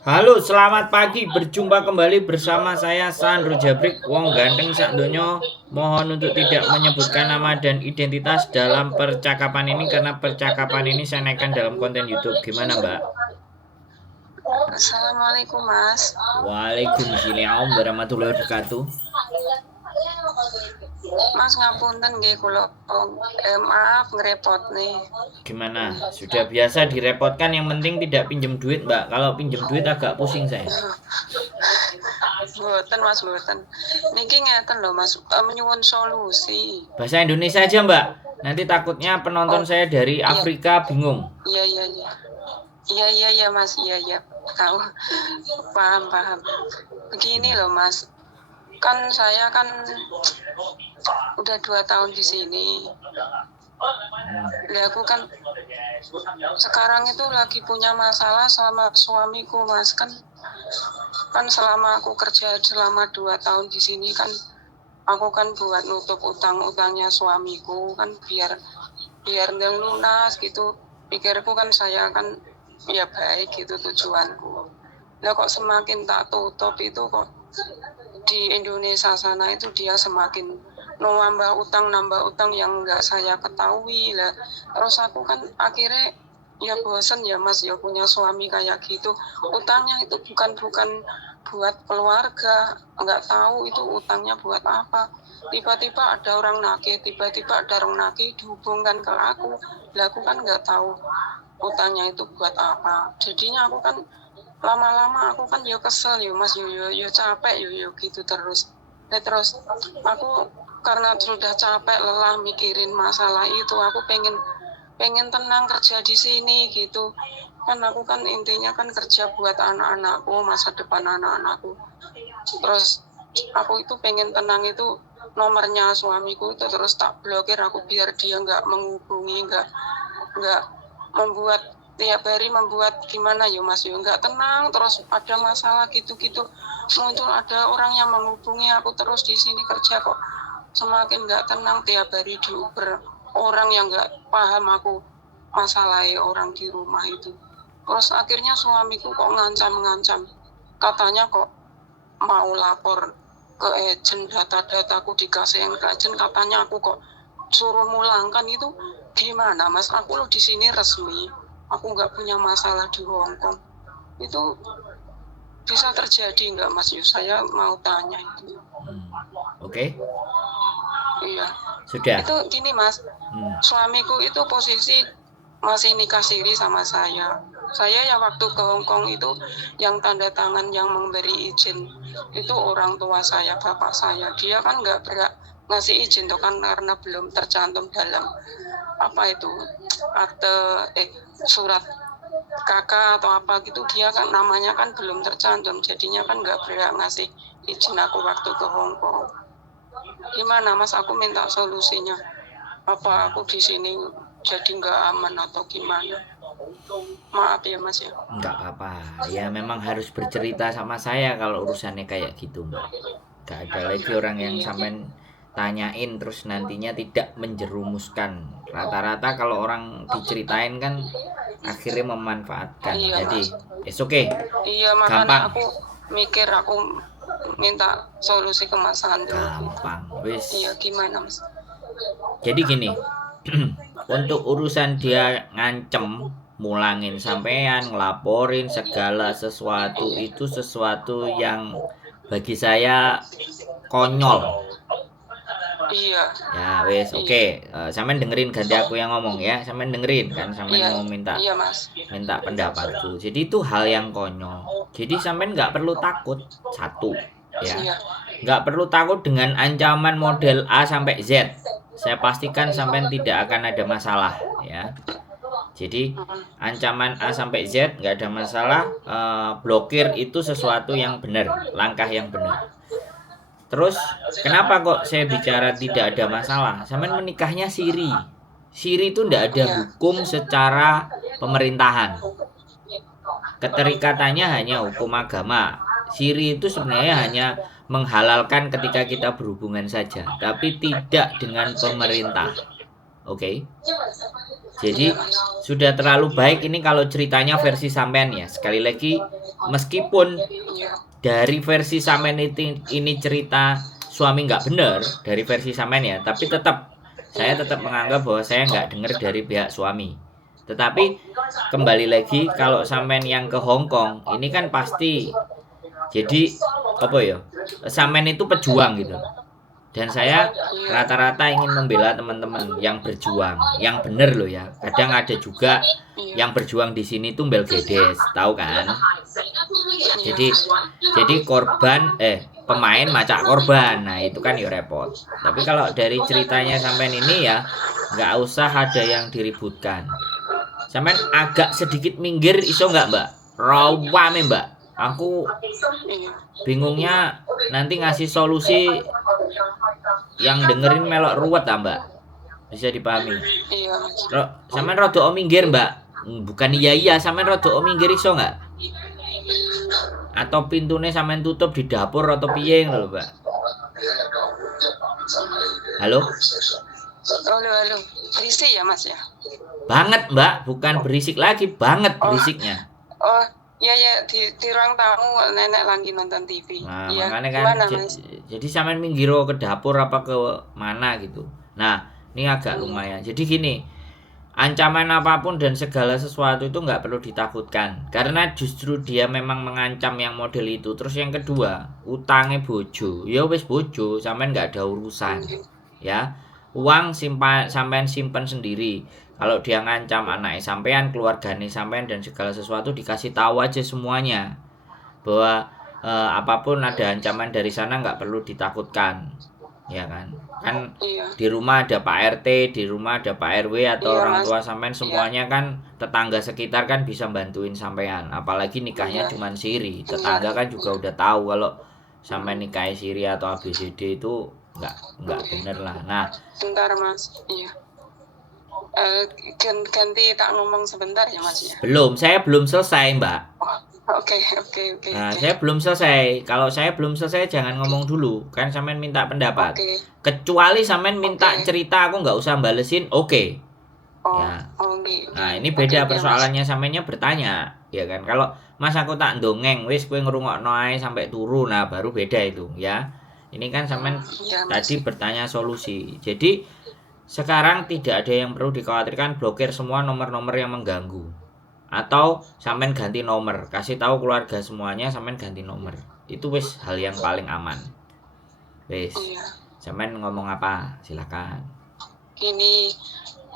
Halo, selamat pagi. Berjumpa kembali bersama saya Sandro Jabrik, wong ganteng sak donya. Mohon untuk tidak menyebutkan nama dan identitas dalam percakapan ini karena percakapan ini saya naikkan dalam konten YouTube. Gimana, Mbak? Assalamualaikum Mas. Waalaikumsalam warahmatullahi wabarakatuh. Mas ngapunten nggih kula maaf ngerepot nih. Gimana? Sudah biasa direpotkan, yang penting tidak pinjam duit, Mbak. Kalau pinjam duit agak pusing saya. Mboten Mas mboten. Niki ngeten lho Mas, menyuwun solusi. Bahasa Indonesia aja, Mbak. Nanti takutnya penonton Oh, saya dari iya. Afrika bingung. Iya iya iya. Iya iya iya Mas, iya iya. Tahu. Paham paham. Begini Gimana? loh Mas. Kan saya kan udah 2 tahun di sini. Lah aku kan sekarang itu lagi punya masalah sama suamiku Mas, kan selama aku kerja selama 2 tahun di sini kan aku kan buat nutup utang-utangnya suamiku kan biar biar lunas gitu. Pikirku kan saya kan ya baik gitu tujuanku. Lah kok semakin tak tutup itu kok di Indonesia sana itu dia semakin nambah utang yang nggak saya ketahui lah. Terus aku kan akhirnya ya bosen ya Mas ya punya suami kayak gitu. Utangnya itu bukan buat keluarga, nggak tahu itu utangnya buat apa. Tiba-tiba ada orang nagih dihubungkan ke aku. Lah aku kan nggak tahu utangnya itu buat apa. Jadinya aku kan lama-lama aku kan yo kesel yo Mas yo capek yo gitu terus. Terus aku karena sudah capek lelah mikirin masalah itu aku pengen pengen tenang kerja di sini gitu kan aku kan intinya kan kerja buat anak-anakku masa depan anak-anakku terus aku itu pengen tenang itu nomornya suamiku itu terus tak blokir aku biar dia nggak menghubungi nggak membuat tiap hari membuat gimana ya Mas yo nggak tenang terus ada masalah gitu-gitu muncul ada orang yang menghubungi aku terus di sini kerja kok semakin nggak tenang tiap hari diuber orang yang nggak paham aku masalahnya orang di rumah itu terus akhirnya suamiku kok ngancam-ngancam katanya kok mau lapor ke agent data-dataku dikasih yang ke agent katanya aku kok suruh mulangkan itu gimana Mas aku lo di sini resmi aku nggak punya masalah di Hong Kong itu bisa terjadi nggak Mas Yus saya mau tanya itu. Oke, Iya sudah. itu gini Mas Hmm. suamiku itu posisi masih nikah siri sama saya ya waktu ke Hong Kong itu yang tanda tangan yang memberi izin itu orang tua saya bapak saya dia kan nggak berhak ngasih izin tuh kan karena belum tercantum dalam apa itu akte surat kakak atau apa gitu dia kan namanya kan belum tercantum jadinya kan nggak berhak ngasih izin aku waktu ke Hong Kong gimana Mas aku minta solusinya apa aku di sini jadi nggak aman atau gimana maaf ya Mas ya. Nggak apa-apa. Ya memang harus bercerita sama saya kalau urusannya kayak gitu, Mbak. Nggak ada lagi orang yang Iya sampean tanyain terus nantinya tidak menjerumuskan. Rata-rata kalau orang diceritain kan akhirnya memanfaatkan. iya Jadi, Mas it's okay. iya makanya Gampang. aku mikir aku minta solusi ke Mas Sandro gitu. Gampang. Wis. Iya gimana Mas. Jadi gini, untuk urusan dia ngancem, mulangin sampean, ngelaporin segala sesuatu itu sesuatu yang bagi saya konyol. Iya Ya wes oke. iya Sampean dengerin ganti aku yang ngomong ya. Sampean dengerin kan, sampean iya mau minta iya Mas. minta pendapatku. Jadi itu hal yang konyol. Jadi sampean nggak perlu takut. Satu, ya. Iya Nggak perlu takut dengan ancaman model A sampai Z. Saya pastikan sampean tidak akan ada masalah, ya. Jadi ancaman A sampai Z nggak ada masalah. Blokir itu sesuatu yang benar, langkah yang benar. Terus kenapa kok saya bicara tidak ada masalah? Sampean menikahnya siri. Siri itu tidak ada iya hukum secara pemerintahan. Keterikatannya hanya hukum agama. Siri itu sebenarnya iya hanya menghalalkan ketika kita berhubungan saja, tapi tidak dengan pemerintah. Oke. Jadi sudah terlalu baik ini kalau ceritanya versi sampean ya. Sekali lagi, meskipun Iya. dari versi sampean ini cerita suami nggak benar dari versi sampean ya, tapi saya tetap menganggap bahwa saya nggak dengar dari pihak suami. Tetapi kembali lagi kalau sampean yang ke Hong Kong ini kan pasti jadi apa ya? Sampean itu pejuang gitu. Dan saya rata-rata ingin membela teman-teman yang berjuang, yang bener loh ya. Kadang ada juga yang berjuang di sini tuh Belgedes, tahu kan? Jadi korban pemain macak korban. Nah, itu kan ya repot. Tapi kalau dari ceritanya sampean ini ya nggak usah ada yang diributkan. Sampean agak sedikit minggir iso nggak, Mbak? Rawame, Mbak. Aku bingungnya nanti ngasih solusi yang dengerin melok ruwet ah, Mbak. Bisa dipahami. Iya. Sampean rada minggir, Mbak. Bukan iya, sampean rada minggir iso enggak? Atau pintunya sampean tutup di dapur atau piye ngono lho, Mbak. Halo? Halo. Berisik ya, Mas ya? Banget, Mbak. Bukan berisik lagi, banget berisiknya. Oh, ya di ruang tamu nenek lagi nonton TV. Nah, ya, makanya kan jadi sampean minggir ke dapur apa ke mana gitu. Nah, ini agak lumayan. Jadi gini, ancaman apapun dan segala sesuatu itu nggak perlu ditakutkan. Karena justru dia memang mengancam yang model itu. Terus yang kedua, utangnya bojo. Ya wis bojo, sampean nggak ada urusan. Ya, uang sampean simpan sendiri. Kalau dia ngancam anaknya sampean, keluarganya sampean dan segala sesuatu dikasih tahu aja semuanya bahwa apapun ada ancaman dari sana nggak perlu ditakutkan, ya kan? Kan di rumah ada Pak RT, di rumah ada Pak RW atau orang tua sampean semuanya kan tetangga sekitar kan bisa bantuin sampean. Apalagi nikahnya cuman siri, tetangga kan juga udah tahu kalau sampean nikah siri atau ABCD itu nggak bener lah. Nah, bentar Mas, iya. Ganti tak ngomong sebentar ya Mas ya. Saya belum selesai Mbak. Oke. Nah, saya belum selesai. Kalau saya belum selesai jangan ngomong dulu. Kan sampean minta pendapat. Kecuali sampean minta cerita aku nggak usah balesin, oke. Ya. Nah, ini beda persoalannya sampeannya bertanya, ya kan? Kalau Mas aku tak ndongeng, wis kowe ngrungokno ae sampai turu, nah baru beda itu, ya. Ini kan sampean tadi bertanya solusi. Jadi sekarang tidak ada yang perlu dikhawatirkan, blokir semua nomor-nomor yang mengganggu. Atau sampean ganti nomor, kasih tahu keluarga semuanya sampean ganti nomor. Itu wis hal yang paling aman. Wis. Sampean ngomong apa? Silakan. Ini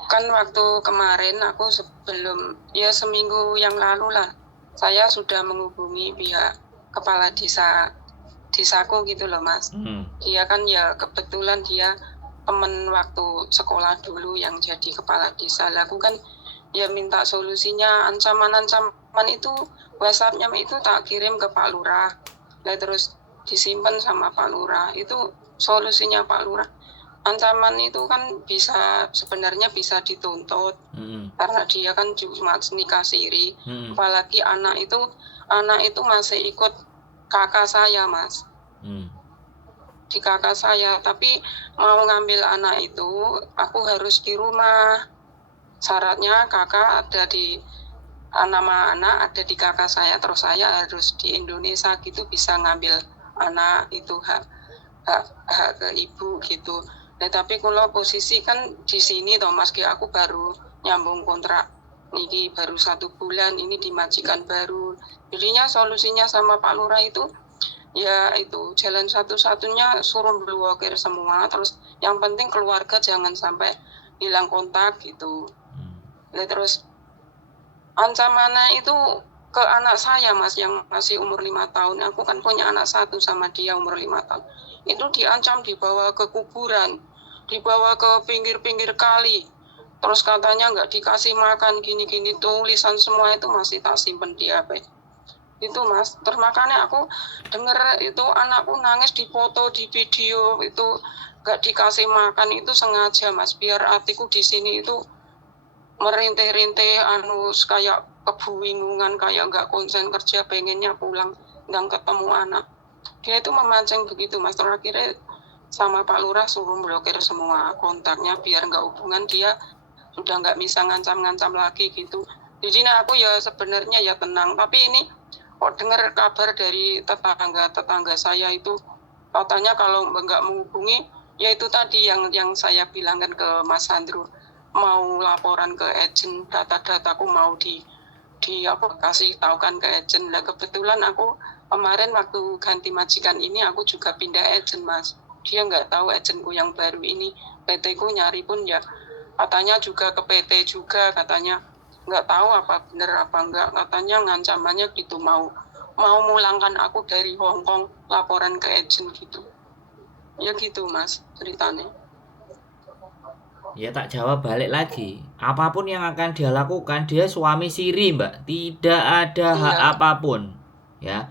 kan waktu kemarin aku sebelum seminggu yang lalu lah, saya sudah menghubungi pihak kepala desaku gitu loh Mas. Dia kan ya kebetulan dia temen waktu sekolah dulu yang jadi kepala desa. Aku kan ya minta solusinya, ancaman itu WhatsApp-nya itu tak kirim ke Pak Lurah. Nah, terus disimpan sama Pak Lurah. Itu solusinya Pak Lurah. Ancaman itu kan sebenarnya bisa dituntut. Karena dia kan cuma nikah siri. Apalagi anak itu masih ikut kakak saya, Mas. Di kakak saya, tapi mau ngambil anak itu aku harus di rumah. Syaratnya kakak ada di nama anak ada di kakak saya, terus saya harus di Indonesia gitu bisa ngambil anak itu hak ke ibu gitu. Nah, tapi kalau posisi kan di sini toh Mas, aku baru nyambung kontrak ini baru 1 bulan, ini di majikan baru. Jadinya solusinya sama Pak Lurah itu ya itu jalan satu-satunya suruh blokir semua, terus yang penting keluarga jangan sampai hilang kontak gitu. Nah, terus ancamannya itu ke anak saya Mas yang masih umur 5 tahun. Aku kan punya anak 1 sama dia umur 5 tahun. Itu diancam dibawa ke kuburan, dibawa ke pinggir-pinggir kali. Terus katanya nggak dikasih makan gini-gini, tulisan semua itu masih tak simpen di HP. Itu Mas, terus makanya aku denger itu anakku nangis di foto, di video itu gak dikasih makan itu sengaja Mas, biar hatiku di sini itu merintih-rintih kayak kebingungan, kayak gak konsen kerja, pengennya pulang dan ketemu anak. Dia itu memancing begitu Mas, terakhirnya sama Pak Lurah suruh blokir semua kontaknya biar gak hubungan dia udah nggak bisa ngancam-ngancam lagi gitu. Di sini aku ya sebenarnya ya tenang, tapi ini kok dengar kabar dari tetangga saya itu katanya kalau nggak menghubungi, ya itu tadi yang saya bilangkan ke Mas Andrew, mau laporan ke agent, data-dataku mau di apa kasih tahukan ke agent. Nah kebetulan aku kemarin waktu ganti majikan ini aku juga pindah agent Mas. Dia nggak tahu agentku yang baru ini, PT ku nyari pun ya katanya juga ke PT juga, katanya nggak tahu apa bener apa enggak, katanya ngancamannya gitu mau mulangkan aku dari Hong Kong laporan ke agent gitu. Ya gitu Mas ceritanya. Ya tak jawab balik lagi. Apapun yang akan dia lakukan, dia suami siri, Mbak. Tidak ada hak Iya. apapun. Ya.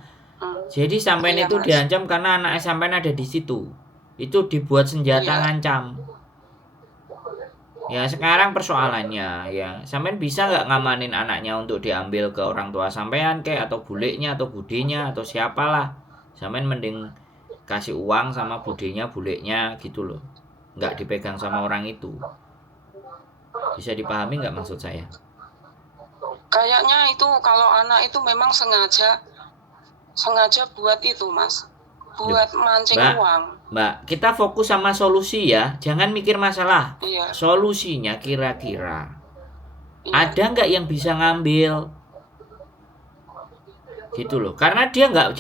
Jadi sampean Iya, itu Mas. diancam karena anak sampean ada di situ. Itu dibuat senjata Iya. ngancam. Ya sekarang persoalannya ya, sampean bisa nggak ngamanin anaknya untuk diambil ke orang tua sampean kayak atau bulenya atau budenya atau siapalah. Sampean mending kasih uang sama budenya bulenya gitu loh. Nggak dipegang sama orang itu. Bisa dipahami nggak maksud saya? Kayaknya itu kalau anak itu memang sengaja buat itu Mas, buat mancing Mbak, uang. Mbak, kita fokus sama solusi ya, jangan mikir masalah. Iya. Solusinya kira-kira Iya. ada nggak yang bisa ngambil? Gitu loh, karena dia nggak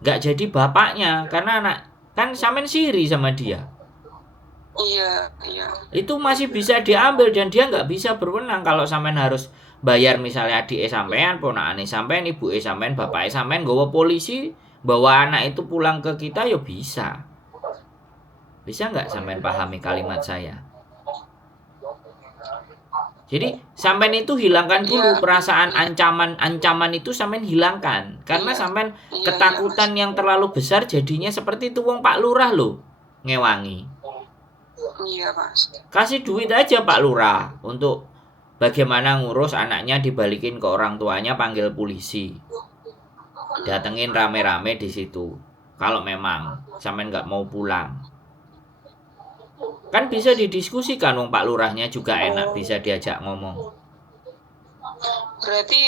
jadi bapaknya, karena anak kan sampean siri sama dia. Iya. Itu masih bisa diambil dan dia nggak bisa berwenang kalau sampean harus bayar misalnya adik sampean, ponakane sampean, ibu sampean, bapak sampean nggawa polisi bawa anak itu pulang ke kita ya bisa. Bisa nggak sampean pahami kalimat saya? Jadi sampean itu hilangkan dulu perasaan ancaman itu sampean hilangkan. Karena sampean ketakutan yang terlalu besar jadinya seperti itu wong Pak Lurah loh ngewangi. Iya Mas. Kasih duit aja Pak Lurah untuk bagaimana ngurus anaknya dibalikin ke orang tuanya, panggil polisi. Datengin rame-rame di situ. Kalau memang sampean nggak mau pulang. Kan bisa didiskusikan wong Pak Lurahnya juga enak, bisa diajak ngomong. Berarti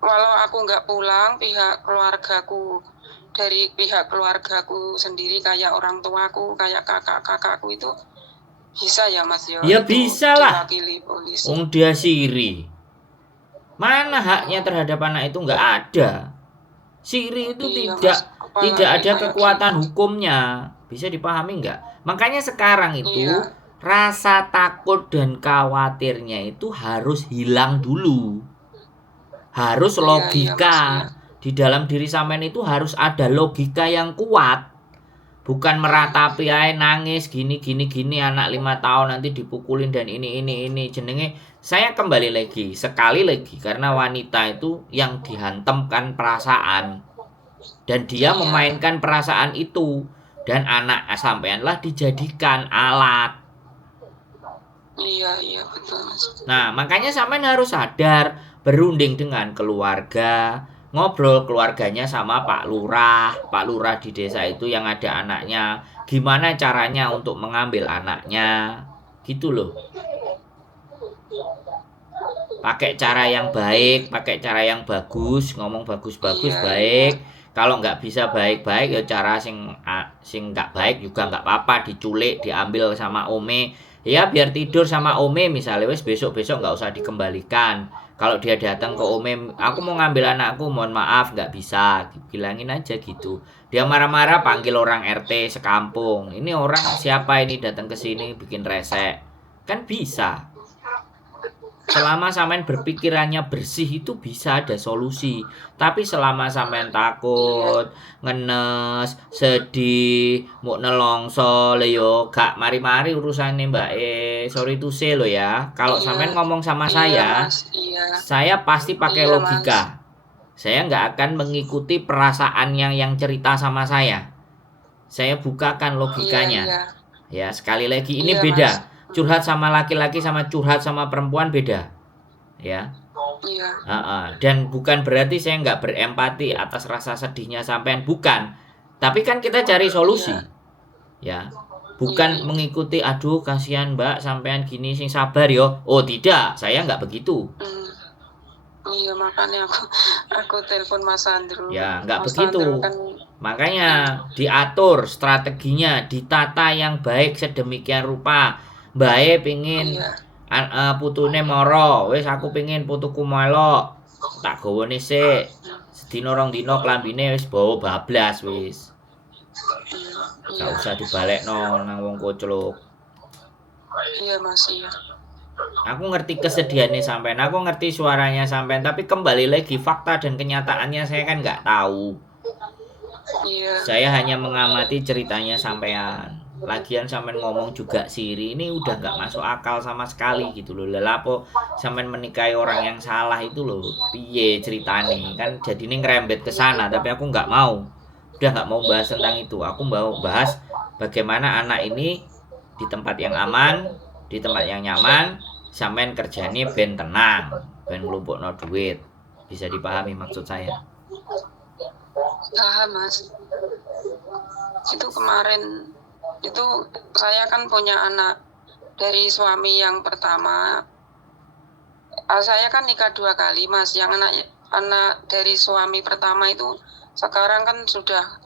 kalau aku nggak pulang, dari pihak keluargaku sendiri kayak orang tuaku, kayak kakak-kakakku itu bisa ya Mas ya? Ya bisa lah. Diwakili polisi. Wong dia siri. Mana haknya terhadap anak itu nggak ada. Siri itu Iya, tidak ada kekuatan hukumnya. Bisa dipahami nggak? Makanya sekarang itu rasa takut dan khawatirnya itu harus hilang dulu. Harus logika. Di dalam diri sampean itu harus ada logika yang kuat. Bukan meratapi aja nangis gini anak 5 tahun nanti dipukulin dan ini jenenge. Saya kembali lagi sekali lagi karena wanita itu yang dihantamkan perasaan dan dia memainkan perasaan itu dan anak sampeanlah dijadikan alat. Iya betul Mas. Nah makanya sampean harus sadar, berunding dengan keluarga, ngobrol keluarganya sama Pak Lurah di desa itu yang ada anaknya, gimana caranya untuk mengambil anaknya, gitu loh. Pakai cara yang baik, pakai cara yang bagus, ngomong bagus-bagus baik. Kalau nggak bisa baik-baik ya cara sing nggak baik juga nggak apa-apa, diculik, diambil sama ome. Ya biar tidur sama ome misalnya, wes besok-besok nggak usah dikembalikan. Kalau dia datang ke ome, aku mau ngambil anakku, mohon maaf nggak bisa, bilangin aja gitu. Dia marah-marah panggil orang RT sekampung. Ini orang siapa ini datang ke sini bikin resek, kan bisa. Selama sampean berpikirannya bersih itu bisa ada solusi. Tapi selama sampean takut, ngenes, sedih, mau nelongso, yo gak mari-mari urusannya Mbak. Sorry to say lo ya. Kalau sampean ngomong sama saya pasti pakai logika. Saya nggak akan mengikuti perasaan yang cerita sama saya. Saya bukakan logikanya. Ya sekali lagi ini beda. Mas. Curhat sama laki-laki sama curhat sama perempuan beda, ya. Dan bukan berarti saya nggak berempati atas rasa sedihnya sampean, bukan. Tapi kan kita cari solusi, ya. Bukan mengikuti, aduh kasihan Mbak sampean gini sing sabar yo. Oh tidak, saya nggak begitu. Iya, makanya aku telepon Mas Andrew. Ya nggak Mas begitu. Andrew kan Makanya diatur strateginya, ditata yang baik sedemikian rupa. Mbak pingin putune moro, wis aku pingin putuku melok. Tak gawone sik. Sedina rong dina klambine wis bawa bablas wis. Gak usah dibalekno nang wong kocluk. Iya Mas, iya. Aku ngerti kesedihannya sampean, aku ngerti suaranya sampean, tapi kembali lagi fakta dan kenyataannya saya kan nggak tahu. Iya. Saya hanya mengamati ceritanya sampean. Lagian sampean ngomong juga siri, ini udah nggak masuk akal sama sekali gitu loh. Lelapo sampean menikahi orang yang salah itu loh. Piye ceritane? Kan jadi ini ngerembet ke sana, tapi aku nggak mau. Udah nggak mau bahas tentang itu. Aku mau bahas bagaimana anak ini di tempat yang aman, di tempat yang nyaman, sampean kerjane ben tenang, ben nglumpukno duit. Bisa dipahami maksud saya? Paham Mas. Itu kemarin itu saya kan punya anak dari suami yang pertama. Saya kan nikah 2 kali Mas. Yang anak dari suami pertama itu sekarang kan sudah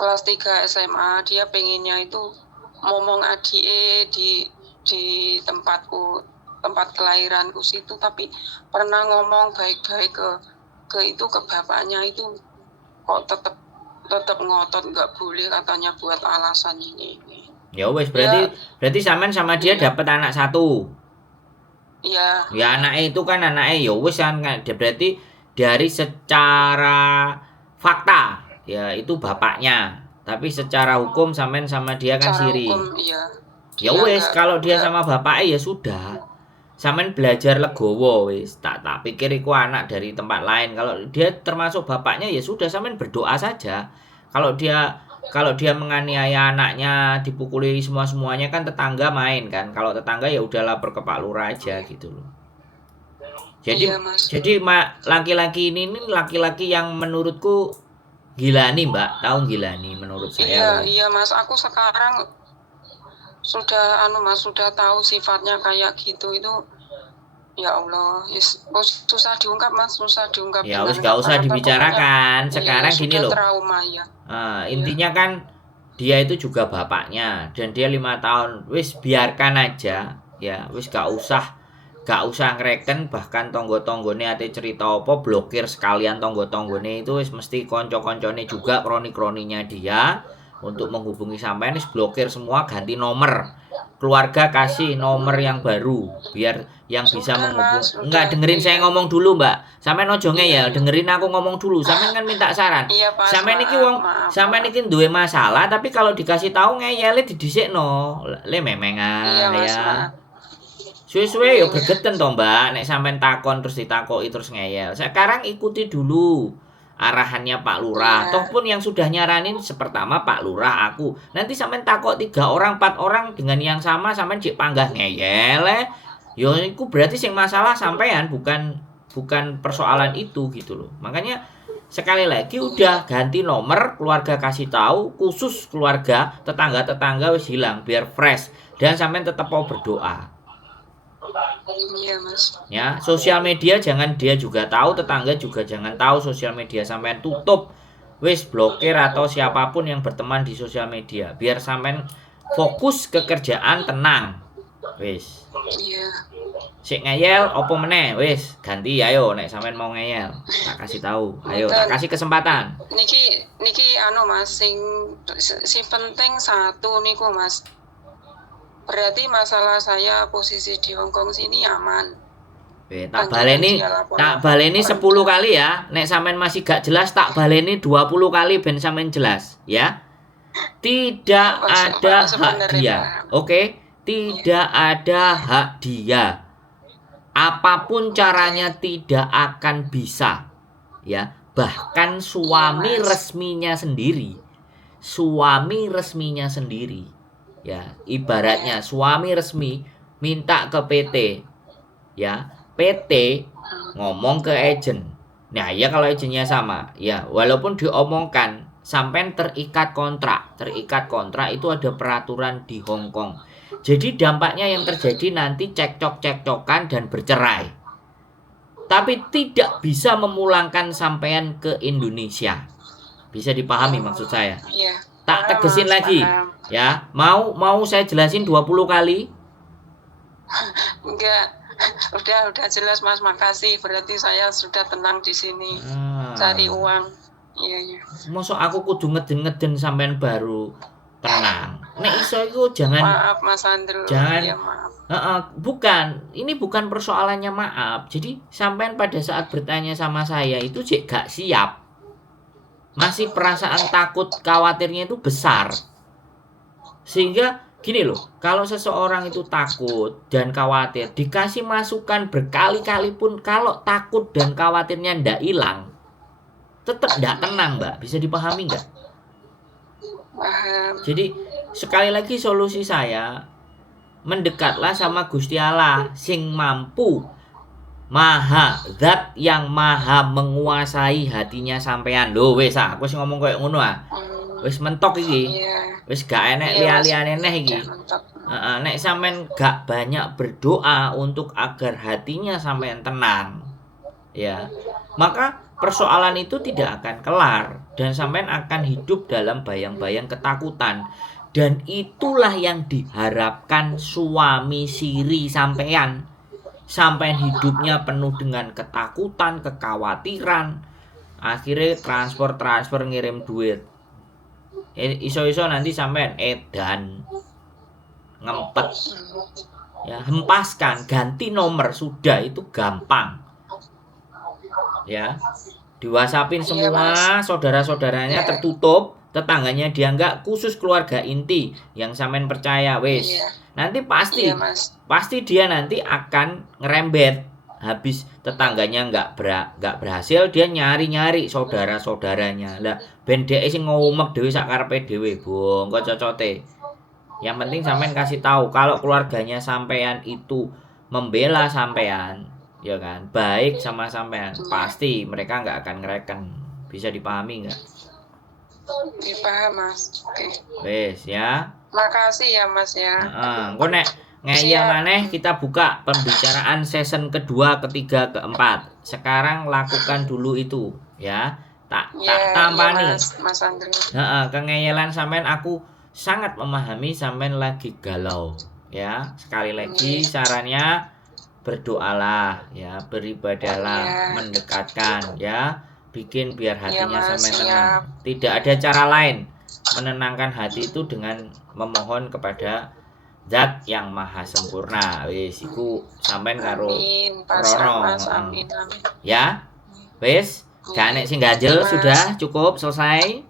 kelas 3 SMA. Dia pengennya itu ngomong adike di tempatku, tempat kelahiranku situ, tapi pernah ngomong baik-baik ke bapaknya itu kok tetap ngotot nggak boleh katanya buat alasan ini. Ya wes berarti sampean sama dia dapat anak satu. Iya. Ya anaknya itu kan anaknya ya wes kan berarti dari secara fakta ya itu bapaknya, tapi secara hukum sampean sama dia kan siri. Iya. Ya wes kalau dia sama bapaknya ya sudah. Sampean belajar legowo wis. Tak pikir iku anak dari tempat lain. Kalau dia termasuk bapaknya ya sudah sampean berdoa saja. Kalau dia menganiaya anaknya, dipukuli semuanya kan tetangga main kan. Kalau tetangga ya udah lapor ke Pak Lurah aja gitu loh. Jadi laki-laki ini laki-laki yang menurutku gilani Mbak. Tahu gilani menurut saya. Iya Mas, aku sekarang sudah sudah tahu sifatnya kayak gitu itu. Ya Allah, susah diungkap Mas, susah diungkap. Ya wis gak usah dibicarakan. Sekarang gini loh. Trauma ya. Intinya kan dia itu juga bapaknya dan dia 5 tahun. Wis biarkan aja ya, wis gak usah ngereken, bahkan tonggo-tonggone ate cerita apa blokir sekalian tonggo-tonggone itu wis mesti konco-koncone juga kroni-kroninya dia. Untuk menghubungi sampean wis blokir semua, ganti nomor. Keluarga kasih nomor yang baru biar yang bisa menghubungi. Enggak, dengerin saya ngomong dulu, Mbak. Sampean ojo ngeyel, dengerin aku ngomong dulu. Sampean kan minta saran. Sampean iki duwe masalah, tapi kalau dikasih tahu ngeyele didhisikno. Le memengan ya. Suwe-suwe yo gregeten to, Mbak. Nek sampean takon terus ditakoki terus ngeyel. Sekarang ikuti dulu arahannya Pak Lurah. Toh pun yang sudah nyaranin pertama Pak Lurah, aku. Nanti sampean takok 3 orang, 4 orang dengan yang sama sampean cek panggah ngeyel. Yo iku berarti sing masalah sampean bukan persoalan itu gitu loh. Makanya sekali lagi udah ganti nomor, keluarga kasih tahu, khusus keluarga, tetangga wis hilang biar fresh dan sampean tetap mau berdoa. Iya Mas. Ya, sosial media jangan dia juga tahu, tetangga juga jangan tahu sosial media, sampean tutup. Wis blokir atau siapapun yang berteman di sosial media. Biar sampean fokus ke kerjaan, tenang. Wis. Iya. Sik ngeyel opo meneh, wis ganti ayo nek sampean mau ngeyel. Tak kasih tahu. Ayo tak kasih kesempatan. Niki Mas si penting satu niku Mas. Berarti masalah saya posisi di Hongkong sini aman. Tak baleni 10 kali ya. Nek sampean masih gak jelas tak baleni 20 kali ben sampean jelas ya. Tidak ada hak dia. Oke? Tidak ada hak dia. Apapun caranya tidak akan bisa. Ya, bahkan suami resminya sendiri. Ya, ibaratnya suami resmi minta ke PT. Ya, PT ngomong ke agent. Nah, ya kalau agennya sama, ya walaupun diomongkan sampean terikat kontrak. Terikat kontrak itu ada peraturan di Hong Kong. Jadi dampaknya yang terjadi nanti cekcok-cekcokan dan bercerai. Tapi tidak bisa memulangkan sampean ke Indonesia. Bisa dipahami maksud saya? Iya. Tak Paham, tegesin Mas, lagi. paham. Ya, mau saya jelasin 20 kali? Enggak. Udah jelas Mas, makasih. Berarti saya sudah tenang di sini. Ah. Cari uang. Iya. Mosok aku kudu ngeden-ngeden sampean baru tenang. Nek iso iku jangan Maaf Mas Andrew. jangan Iya, maaf. bukan, ini bukan persoalannya maaf. Jadi sampean pada saat bertanya sama saya itu cek gak siap. Masih perasaan takut, khawatirnya itu besar. Sehingga gini loh, kalau seseorang itu takut dan khawatir, dikasih masukan berkali-kali pun kalau takut dan khawatirnya ndak hilang, tetap ndak tenang, Mbak. Bisa dipahami nggak? Paham. Jadi sekali lagi solusi saya, mendekatlah sama Gusti Allah sing mampu, maha zat yang maha menguasai hatinya sampean. Lho wis aku sing ngomong koyo ngono ah. Wis mentok iki. Iya. Wis gak enek Iya, Mas. liya-liyane neh iki. Udah mantap. Nek sampean gak banyak berdoa untuk agar hatinya sampean tenang, ya, maka persoalan itu tidak akan kelar dan sampean akan hidup dalam bayang-bayang ketakutan. Dan itulah yang diharapkan suami siri sampean. Sampean hidupnya penuh dengan ketakutan, kekhawatiran. Akhirnya transfer ngirim duit. Iso-iso nanti sampean edan, ngempet, ya, hempaskan, ganti nomor, sudah, itu gampang, ya, di WhatsAppin semua saudara-saudaranya, tertutup, tetangganya dia enggak, khusus keluarga inti yang sampean percaya, wis, nanti pasti dia nanti akan ngerembet. Habis tetangganya nggak berhasil, dia nyari saudara-saudaranya. Lah ben dhek sing ngomek dhewe sak karepe dhewe, bongko cocote. Yang penting sampean kasih tahu kalau keluarganya sampean itu membela sampean, ya kan, baik sama sampean, pasti mereka nggak akan ngereken. Bisa dipahami nggak? Dipaham Mas. Oke. Wes ya. Makasih ya Mas ya. Engko nek ngeyel maneh kita buka pembicaraan season kedua, ketiga, keempat. Sekarang lakukan dulu itu, ya. Tak tampani. Mas Andrew. Kengeyelan sampean aku sangat memahami, sampean lagi galau, ya. Sekali lagi sarannya berdoalah, ya, beribadahlah, mendekatkan, ya. Bikin biar hatinya sampean tenang. Tidak ada cara lain menenangkan hati itu dengan memohon kepada Zat yang maha sempurna. Wis iku sampean karo Rono. Ya. Wis, gak nek sing ganjel, sudah cukup selesai.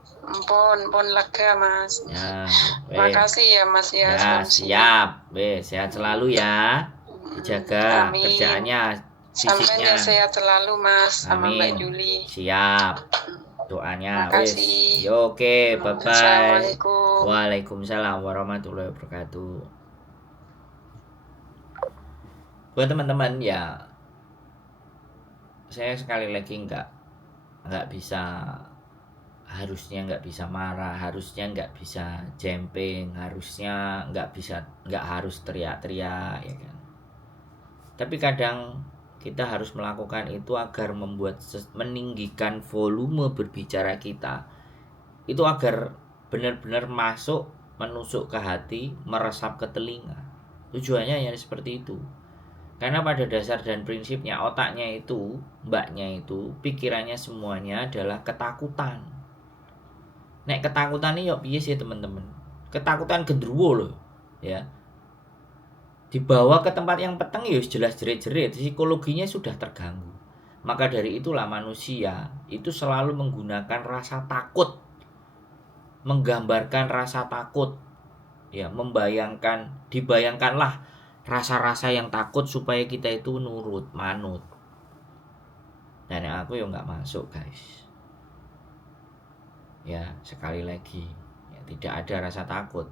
Pun lega Mas. Ya, makasih ya Mas ya. Ya, siap. Wis, sehat selalu ya. Dijaga kerjaannya, fisiknya. Sampai sehat selalu Mas. Sama Mbak Juli. Siap. Doanya wis. Oke, bye bye. Assalamualaikum. Waalaikumsalam warahmatullahi wabarakatuh. Buat teman-teman ya, saya sekali lagi nggak bisa, harusnya nggak bisa marah, harusnya nggak bisa jemping, harusnya nggak harus teriak-teriak, ya kan. Tapi kadang kita harus melakukan itu agar meninggikan volume berbicara kita, itu agar benar-benar masuk, menusuk ke hati, meresap ke telinga. Tujuannya ya seperti itu. Karena pada dasar dan prinsipnya otaknya itu, mbaknya itu, pikirannya semuanya adalah ketakutan. Nek ketakutan ini yuk piye sih teman-teman? Ketakutan gendruwo loh, ya. Dibawa ke tempat yang peteng ya jelas jerit-jerit, psikologinya sudah terganggu. Maka dari itulah manusia itu selalu menggunakan rasa takut, menggambarkan rasa takut, ya, dibayangkanlah rasa-rasa yang takut supaya kita itu nurut, manut. Dan aku ya nggak masuk guys. Ya sekali lagi, ya, tidak ada rasa takut.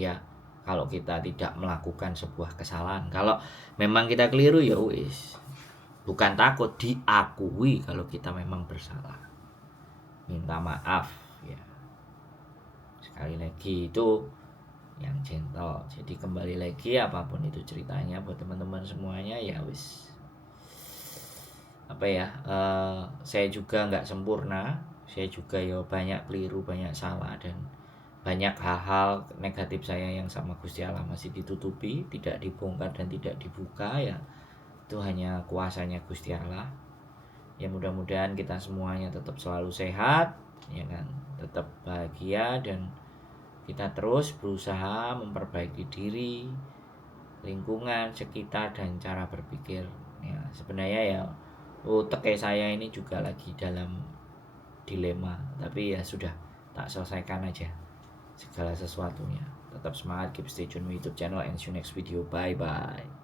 Ya kalau kita tidak melakukan sebuah kesalahan, kalau memang kita keliru ya wis. Bukan takut, diakui kalau kita memang bersalah. minta maaf ya. Sekali lagi itu yang gentle. Jadi kembali lagi apapun itu ceritanya buat teman-teman semuanya ya wis, apa ya, saya juga nggak sempurna, saya juga ya banyak keliru, banyak salah, dan banyak hal-hal negatif saya yang sama Gusti Allah masih ditutupi, tidak dibongkar dan tidak dibuka ya. Itu hanya kuasanya Gusti Allah. Ya mudah-mudahan kita semuanya tetap selalu sehat, ya kan, tetap bahagia, dan kita terus berusaha memperbaiki diri, lingkungan sekitar, dan cara berpikir. Ya sebenarnya ya kayak saya ini juga lagi dalam dilema, tapi ya sudah, tak selesaikan aja segala sesuatunya. Tetap semangat, keep stay tune with YouTube channel, and see you next video. Bye bye.